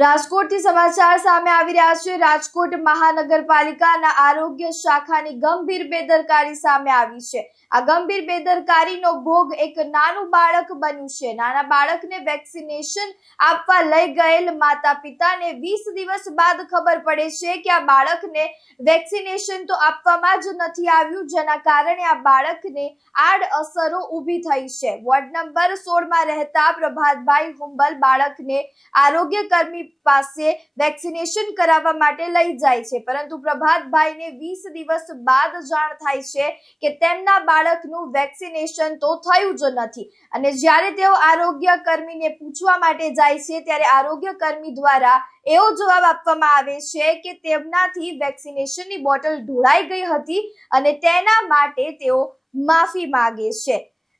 રાજકોટથી સમાચાર સામે આવી રહ્યા છે. રાજકોટ મહાનગરપાલિકાના આરોગ્ય શાખાની ગંભીર બેદરકારી સામે આવી છે. આ ગંભીર બેદરકારીનો ભોગ એક નાનું બાળક બન્યું છે. નાના બાળકને વેક્સિનેશન આપવા લઈ ગયેલ માતા પિતાને વીસ દિવસ બાદ ખબર પડે છે કે આ બાળકને વેક્સિનેશન તો આપવામાં જ નથી આવ્યું, જેના કારણે આ બાળકને આડ અસરો ઊભી થઈ છે. વોર્ડ નંબર સોળમાં રહેતા પ્રભાતભાઈ હુંબલ બાળકને આરોગ્ય કર્મી પાસે વેક્સિનેશન કરાવવા માટે લઈ જાય છે. પરંતુ પ્રભાતભાઈને વીસ દિવસ બાદ જાણ થાય છે કે તેમના બાળકનું વેક્સિનેશન તો થયું જ નથી. અને જ્યારે તેઓ આરોગ્ય કર્મીને પૂછવા માટે જાય છે, ત્યારે આરોગ્ય કર્મી દ્વારા એવો જવાબ આપવામાં આવે છે કે તેમનાથી વેક્સિનેશનની બોટલ ઢોળાઈ ગઈ હતી અને તેના માટે તેઓ માફી માગે છે.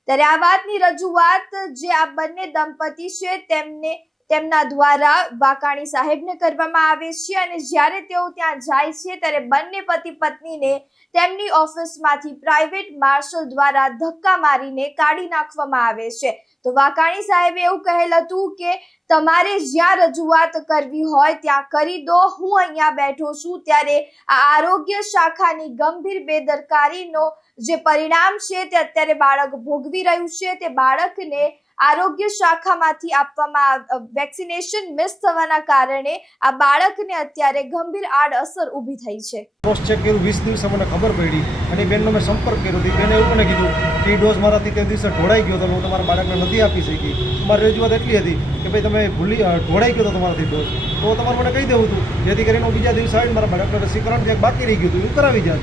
ત્યારે આ વાતની રજૂઆત જે આ બંને દંપતી છે, તેમને તેમના દ્વારા વાકાણી સાહેબને કરવામાં આવે છે અને જ્યારે તેઓ ત્યાં જાય છે ત્યારે બંને પતિ પત્નીને તેમની ઓફિસમાંથી પ્રાઇવેટ માર્શલ દ્વારા ધક્કા મારીને કાઢી નાખવામાં આવે છે. તો વાકાણી સાહેબે એવું કહેલ હતું કે, તમારે જ્યાં રજૂઆત કરવી હોય ત્યાં કરી દો. હું અહીંયા બેઠો છું ત્યારે આ આરોગ્ય શાખાની ગંભીર બેદરકારીનો જે પરિણામ છે તે અત્યારે બાળક ભોગવી રહ્યું છે. તે બાળકને આરોગ્ય શાખામાંથી આપવામાં વેક્સિનેશન મિસ થવાના કારણે આ બાળકને અત્યારે ગંભીર આડઅસર ઊભી થઈ છે. ક્રોસ ચેક કર્યું, વીસ દિવસે મને ખબર પડી અને બેનનો મેં સંપર્ક કર્યો હતી. બેને એવું મને કીધું કે એ ડોઝ મારાથી તે દિવસે ઢોળાઈ ગયો હતો હું તમારા બાળકને નથી આપી શકી. મારી રજૂઆત એટલી હતી કે ભાઈ તમે ભૂલી ઢોળાઈ ગયો હતો તમારાથી ડોઝ. તો તમારે મને કહી દેવું હતું, જેથી કરીને હું બીજા દિવસે આવીને મારા બાળકને રસીકરણ જે બાકી રહી ગયું હતું, એવું કરાવી જાત.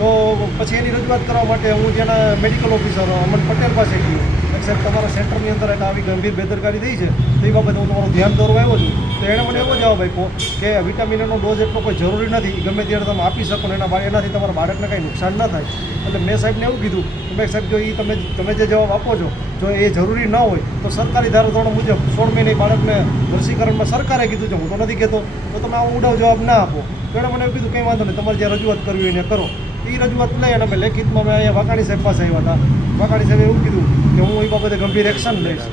તો પછી એની રજૂઆત કરવા માટે હું જેના મેડિકલ ઓફિસર અમન પટેલ પાસે ગયો. સાહેબ તમારા સેન્ટરની અંદર એક આવી ગંભીર બેદરકારી થઈ છે, તો એ બાબતે હું તમારું ધ્યાન દોરવા આવ્યો છું. તો એણે મને એવો જવાબ આપ્યો કે વિટામિનનો ડોઝ એટલો કોઈ જરૂરી નથી ગમે ત્યારે તમે આપી શકો એના એનાથી તમારા બાળકને કંઈ નુકસાન ન થાય. એટલે મેં સાહેબને એવું કીધું કે ભાઈ સાહેબ, જો એ તમે તમે જે જવાબ આપો છો, જો એ જરૂરી ન હોય, તો સરકારી ધારાધોરણ મુજબ સોળ મહિને બાળકને રસીકરણમાં સરકારે કીધું છે, હું તો નથી કહેતો, તો તમે આવો ઉડાવ જવાબ ના આપો. એણે મને એવું કીધું, કંઈ વાંધો નહીં, તમારે જે રજૂઆત કરવી એને કરો. એ રજૂઆત લઈ અને અમે લેખિતમાં અમે અહીંયા વાકાણી સાહેબ પાસે આવ્યા હતા. વાકાણી સાહેબે એવું કીધું કે હું એ બાબતે ગંભીર એક્શન લઈશ.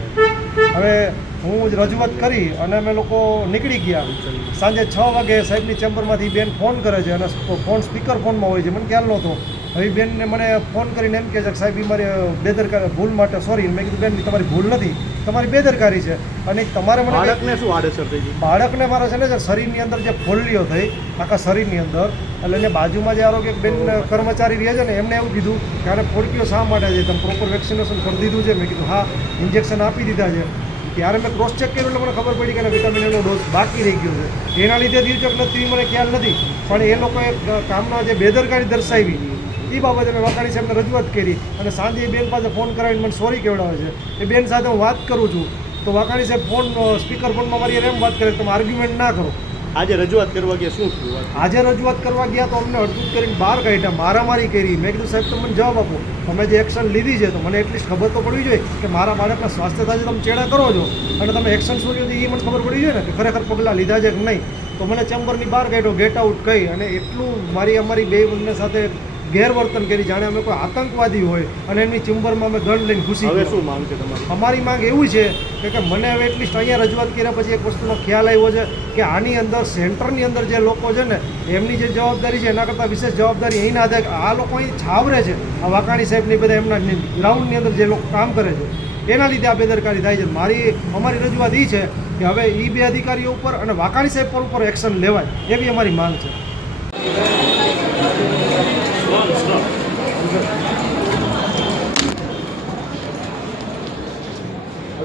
હવે હું જ રજૂઆત કરી અને અમે લોકો નીકળી ગયા. સાંજે છ વાગે સાહેબની ચેમ્બરમાંથી બેન ફોન કરે છે અને ફોન સ્પીકર ફોનમાં હોય છે. મને ખ્યાલ નહોતો. હવે બેનને મને ફોન કરીને એમ કહે છે કે સાહેબ એ મારી બેદરકારી ભૂલ માટે સોરી મેં કીધું બેન તમારી ભૂલ નથી. તમારી બેદરકારી છે. અને તમારે મને બાળકને શું આડે થઈ ગઈ? બાળકને મારે છે ને શરીરની અંદર જે ફોલ્લીઓ થઈ આખા શરીરની અંદર એટલે એને બાજુમાં જે આરોગ્ય બેન કર્મચારી રહે છે ને એમને એવું કીધું કે આને ફોડકીઓ શા માટે છે? તમે પ્રોપર વેક્સિનેશન કરી દીધું છે? મેં કીધું, હા ઇન્જેક્શન આપી દીધા છે. ત્યારે મેં ક્રોસ ચેક કર્યું એટલે મને ખબર પડી કે એને વિટામિનનો ડોઝ બાકી રહી ગયો છે. એના લીધે થયું છે કે નથી મને ખ્યાલ નથી. પણ એ લોકોએ કામમાં જે બેદરકારી દર્શાવી એ બાબતે મેં વાકાણી સાહેબને રજૂઆત કરી અને સાંજે એ બેન પાસે ફોન કરાવીને મને સોરી કહેવડાવે છે. એ બેન સાથે હું વાત કરું છું. તો વાકાણી સાહેબ ફોન સ્પીકર ફોનમાં મારી એમ વાત કરે તમે આર્ગ્યુમેન્ટ ના કરો. આજે રજૂઆત કરવા ગયા, શું થયું આજે રજૂઆત કરવા ગયા તો અમને અડધું કરીને બહાર કાઢ્યા, મારામારી કરી. મેં કીધું, સાહેબ તમે જવાબ આપો. તમે જે એક્શન લીધી છે, તો મને એટલીસ્ટ ખબર તો પડવી જોઈએ કે મારા બાળકના સ્વાસ્થ્ય સાથે તમે ચેડા કરો છો. અને તમે એક્શન શું લીધું એ મને ખબર પડવી જોઈએ ને કે ખરેખર પગલાં લીધા છે કે નહીં. તો મને ચેમ્બરની બહાર કાઢ્યો ગેટ આઉટ કહી. અને એટલું મારી અમારી બે બંને સાથે ગેરવર્તન કરી જાણે અમે કોઈ આતંકવાદી હોય અને એમની ચેમ્બરમાં અમે ગન લઈને ઘૂસી હવે. શું માંગ છે તમારી? અમારી માંગ એવું છે કે કે મને હવે એટલીસ્ટ અહીંયા રજૂઆત કર્યા પછી એક વસ્તુનો ખ્યાલ આવ્યો છે કે આની અંદર સેન્ટરની અંદર જે લોકો છે ને એમની જે જવાબદારી છે એના કરતાં વિશેષ જવાબદારી અહીંના આધારે આ લોકો અહીં છાવરે છે. આ વાકાણી સાહેબની બધા એમના ગ્રાઉન્ડની અંદર જે લોકો કામ કરે છે એના લીધે આ બેદરકારી થાય છે. મારી અમારી રજૂઆત એ છે કે હવે એ બે અધિકારીઓ ઉપર અને વાકાણી સાહેબ પર ઉપર એક્શન લેવાય એવી અમારી માંગ છે.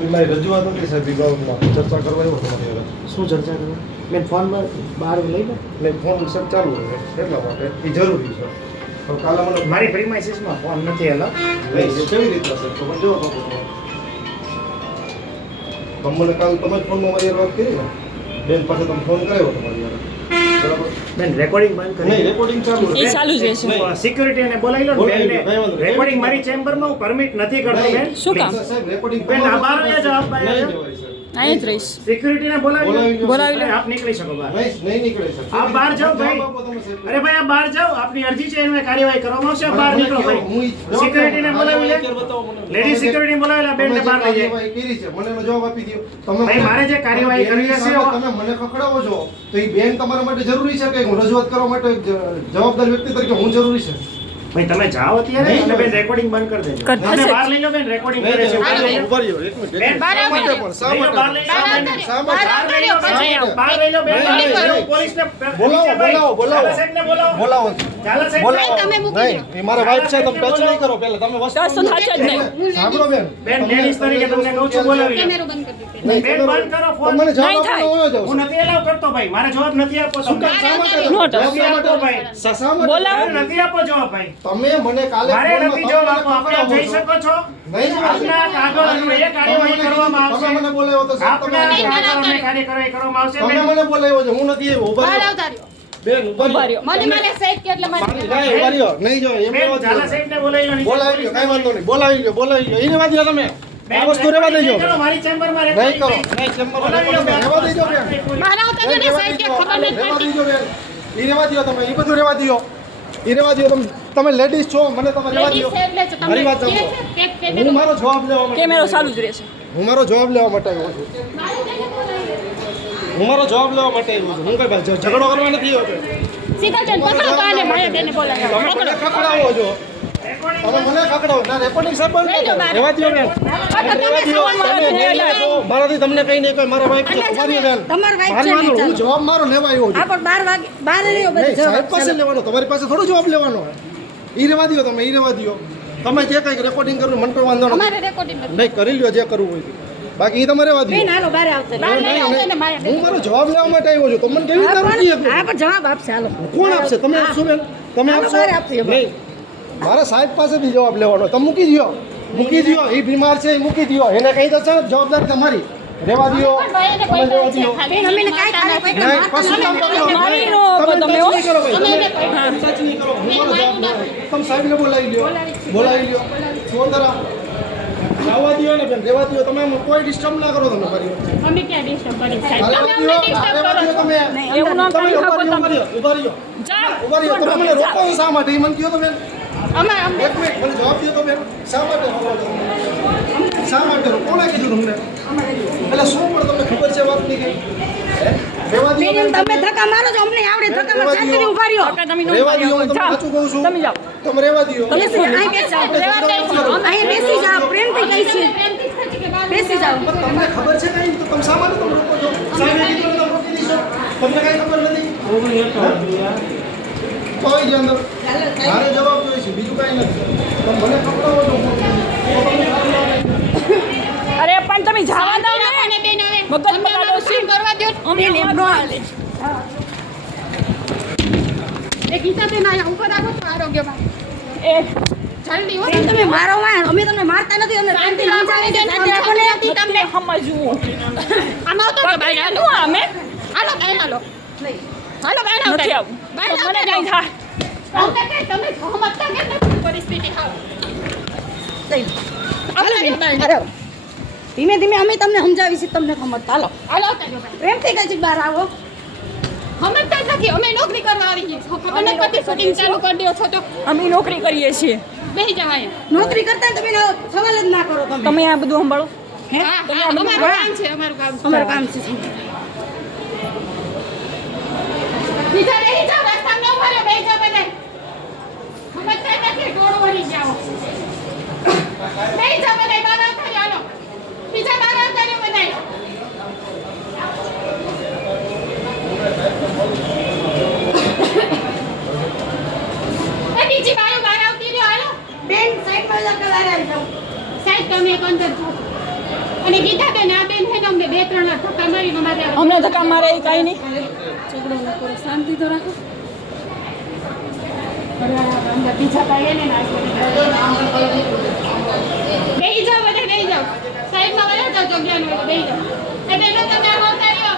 મારી રજૂઆત હતી સાહેબ વિભાગમાં. ચર્ચા કરવા એવો તમારી હારે. શું ચર્ચા કરવા મેં ફોનમાં બહાર લઈને એટલે ફોન સર ચાલુ છે એટલા માટે. એ જરૂરી છે. તો કાલે મને મારી પ્રીમાઇસીસમાં ફોન નથી એલા. લઈ કેવી રીતના સર તો મને જો તમે મને કાલ તમે જ ફોનમાં મારી વાત કરી ને. બેન પાસે તમે ફોન કર્યો બરાબર બેન રેકોર્ડિંગ બંધ નહીં કરી રેકોર્ડિંગ ચાલુ એ ચાલુ જ રહેશે. સિક્યુરિટી ને બોલાવી લો ને બોલાવી લો, બેનને. કઈ વાંધો નહીં. રેકોર્ડિંગ મારી ચેમ્બરમાં હું પરમિટ નથી કરતો બેન શું કામ? સાહેબ રેકોર્ડિંગ બેન, આ બહાર જવાબ અહીં જ રહીશ. સિક્યુરિટીને બોલાવી બોલાવી લો. આપ નીકળી શકો બહાર. નહીં નહીં નીકળે સર આપ બહાર જાઓ ભાઈ. અરે ભાઈ આપ બહાર જાઓ. આપની અરજી છે એનું કાર્યવાહી કરવામાં આવશે. બહાર નીકળો ભાઈ. સિક્યુરિટીને બોલાવી લે. લેડી સિક્યુરિટી બોલાવી લે. બેન ને બહાર લઈ જાય. કરી છે મને એનો જવાબ આપી દો તમે ભાઈ, મારે જે કાર્યવાહી કરવી છે તમે મને ખખડાવો છો તો એ બેન તમારા માટે જરૂરી છે કે હું રજૂઆત કરવા માટે જવાબદાર વ્યક્તિ તરીકે હું જરૂરી છે? ભાઈ તમે જાઓ અત્યારે અને બેન રેકોર્ડિંગ બંધ કરી દેજો કર- તમે. બહાર લઈ લો બેન રેકોર્ડિંગ કરે છે ઉપર જો. એક મિનિટ, બેન, બહાર માટે પણ? માટે? બહાર લઈ લો, શા બહાર માટે? લઈ લો. બહાર લઈ લો, બેન. પોલીસ. પોલીસને બોલાવો. બોલાવો, બોલાવો. સાહેબ ને બોલાવો. બોલાવો ચાલો સાહેબ બોલાવો તમે મૂકી એ મારા વાઈફ છે તમે ટચ નહીં કરો પહેલા તમે વસ્તુ ટચ જ નહીં. સાંભળો બેન બેન લેડીસ તરીકે તમને કહું છું બોલાવી. કેમેરો બંધ કરી દીધો બેન, બંધ કરો ફોન. તમને જવાબ નહીં થાય. આપવાનો હું નથી એલાવ કરતો ભાઈ મારે જવાબ નથી આપવો. કામ? શા માટે? માટે? બોલાવો. નથી આપો જવાબ ભાઈ તમે મને કાલે મારે નથી જો મને આપણે જઈ શકો છો. નહીં આપના કાગળ અને એ કાર્યવાહી કરવામાં આવશે. તમે મને બોલાવ્યો તો સાહેબ, તમે આપના મને- કાગળ અને કાર્યવાહી કરવામાં આવશે. તમે મને બોલાવ્યો છે. હું નથી ઊભા બહાર રહ્યો. બેન ઊભા રહ્યો. મને મને સાઈડ કે એટલે મારી- મારી નહીં, ઊભા રહ્યો. નહીં જો એમ બેન, ઝાલા દ્યો. સાહેબને બોલાવી લો. બોલાવી લો કાઈ વાંધો નહીં. બોલાવી લો બોલાવી લો. એને વાત તમે. આ વસ્તુ રેવા દેજો. ચલો, મારી ચેમ્બરમાં નહીં કરો. નહીં ચેમ્બરમાં. રહેવા દેજો બેન. મારા આવતા બેન, સાહેબ કે ખબર નહીં પડતી. દેજો બેન. ઈ દ્યો તમે. ઈ બધું રહેવા દ્યો. ઈ રહેવા દ્યો તમે. તમે લેડીઝ છો મને તમે લેવા તમે મારી વાત સાંભળો. હું મારો જવાબ લેવા માટે કેમેરો ચાલુ જ રહેશે. હું મારો જવાબ લેવા માટે આવ્યો છું. હું મારો જવાબ લેવા માટે આવ્યો છું. હું કઈ ભાઈ ઝઘડો કરવા નથી આવ્યો જઈને પકડો કાને આને બેને બોલાવો પકડો. પકડાવો છો. તમે મને ખખડાવો. ના રેકોર્ડિંગ સાહેબ બંધ. રહેવા મેં છો. મારાથી તમને કઈ નહીં કોઈ મારા વાઈફ છે તમારી બેન. તમારી મારી છે વાંધો હું જવાબ મારો લેવા આવ્યો છું. આ પણ બાર વાગે બાર રહ્યો નહીં સાહેબ પાસે લેવાનો. તમારી પાસે થોડો જવાબ લેવાનો હોય. ઈ રહેવા દ્યો તમે એ રહેવા દ્યો તમે જે કંઈક રેકોર્ડિંગ કરવું મને કોઈ વાંધો નથી. નહીં કરી લ્યો જે કરવું હોય બાકી તમે રહેવા નહીં. હું મારો જવાબ લેવા માટે આવ્યો છું. તમને કેવી રીતે જવાબ આપશે હાલો. કોણ આપશે? તમે આપશો બેન? તમે આપશો? નહીં. મારે સાહેબ પાસેથી જવાબ લેવાનો. તમે મૂકી દ્યો. મૂકી દ્યો. એ બીમાર છે એ મૂકી દ્યો. એને કહી દો જવાબદારી તમારી. રહેવા દિયો તમે દ્યો કાંઈ કોઈ મારી નો તમે તમે હો. અમે તમે નહીં કરો હું મારો જવાબ. તમે બોલાવી લ્યો. બોલાવી લ્યો. ફોન આવવા દ્યો ને બેન રહેવા દ્યો તમે કોઈ ડિસ્ટર્બ ના કરો તમે મારી અમે ક્યાં ડિસ્ટર્બ કરી સાહેબ? તમે અમને ડિસ્ટર્બ કરો તમે એવું ના કરી શકો તમે ઊભા રહ્યો, જાઓ. ઊભા રહ્યો. તમે મને રોકો શા માટે મને કહો તો બેન? અમારે એક મિનિટ મને જવાબ દો તમે શા માટે તમે? શા માટે કોણે કીધું તમને? એટલે શું પણ તમને ખબર છે વાતની કઈ તમે ધક્કા મારો છો અમને આવડે ધક્કા મારો શાંતિથી ઊભા રહ્યો. કાકા, તમે. હું તમને જાઓ. સાચું કહું છું. તમે જાઓ. તમે રહેવા દ્યો તમે અહીં બેસી જાઓ. દો. અહીં બેસી જાઓ પ્રેમથી કહી છીએ બેસી જાઓ. પણ તમને ખબર છે કઈ? તો તમે શા તમે રોકો છો? સાહેબે કીધું તમે રોકી દીધો. તમને કઈ ખબર નથી? કોઈ જ અંદર. મારે જવાબ જોઈએ છે બીજું કઈ નથી. મને ખબરાવો છો તો તમે જવા દો ને બેન હવે. મગજ પકડો છે. કરવા દ્યો. અમે બેન, એમ એમ ન ન હાલે. એ ગીતાબેન આયા ઉપર રાખો છો આરોગ્યમાં એ જલ્દી હો તમે. મારો માં અમે તમને મારતા નથી અમે શાંતિ સમજાવીએ દે શાંતિ રાખો ને. તમને. સમજવું આમાં તો ભાઈ શું અમે. હાલો બેન હાલો. હાલો બેન આવતા નથી આવું. બેન મને આવતા થા તમે કેમ નથી? પરિસ્થિતિ હાલો બેન. ધીમે ધીમે અમે તમને સમજાવીશું તમને સમજતા હાલો. હાલો પ્રેમથી કઈ છે બહાર આવો? સમજતા જ નથી. અમે નોકરી કરવા આવી છીએ. નથી પડતી શૂટિંગ ચાલુ કરી દો છો તો અમે નોકરી કરીએ છીએ. બેસી નોકરી કરતા તમે સવાલ જ ના કરો તમે. તમે આ બધું સંભાળો. હા, હા, અમારું કામ છે અમારું કામ છે. અમારું કામ છે બીજા બેસી જાઓ રસ્તામાં ન ઊભા રહો, જાઓ બધાય. સમજતા નથી, ટોળું વળી જાઓ. બેસી જાઓ બધાય, બહાર વાર ધક્કા મારે કઈ નહીં. ન શાંતિ તો રાખો અંદર બીજા ભાઈ એને ના બેહી જાઓ બધે, બેહી જાઓ. સાઈડમાં વળ્યા જાઓ જગ્યાનું તો બેહી જાઓ. એ બેનો તમે આવતા રહ્યો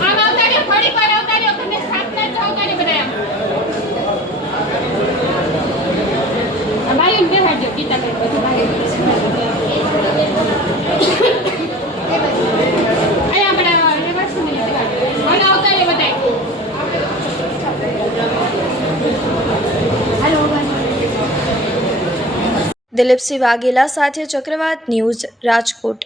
આમ આવતા રહ્યો થોડીક વાર આવતા રહ્યો તમે સાથના જ આવતા રહ્યો બધા આમ આ બાયું બેહાડજો ગીતા બેન બધું બાયું દિલીપસિંહ વાઘેલા સાથે ચક્રવાત ન્યૂઝ રાજકોટ.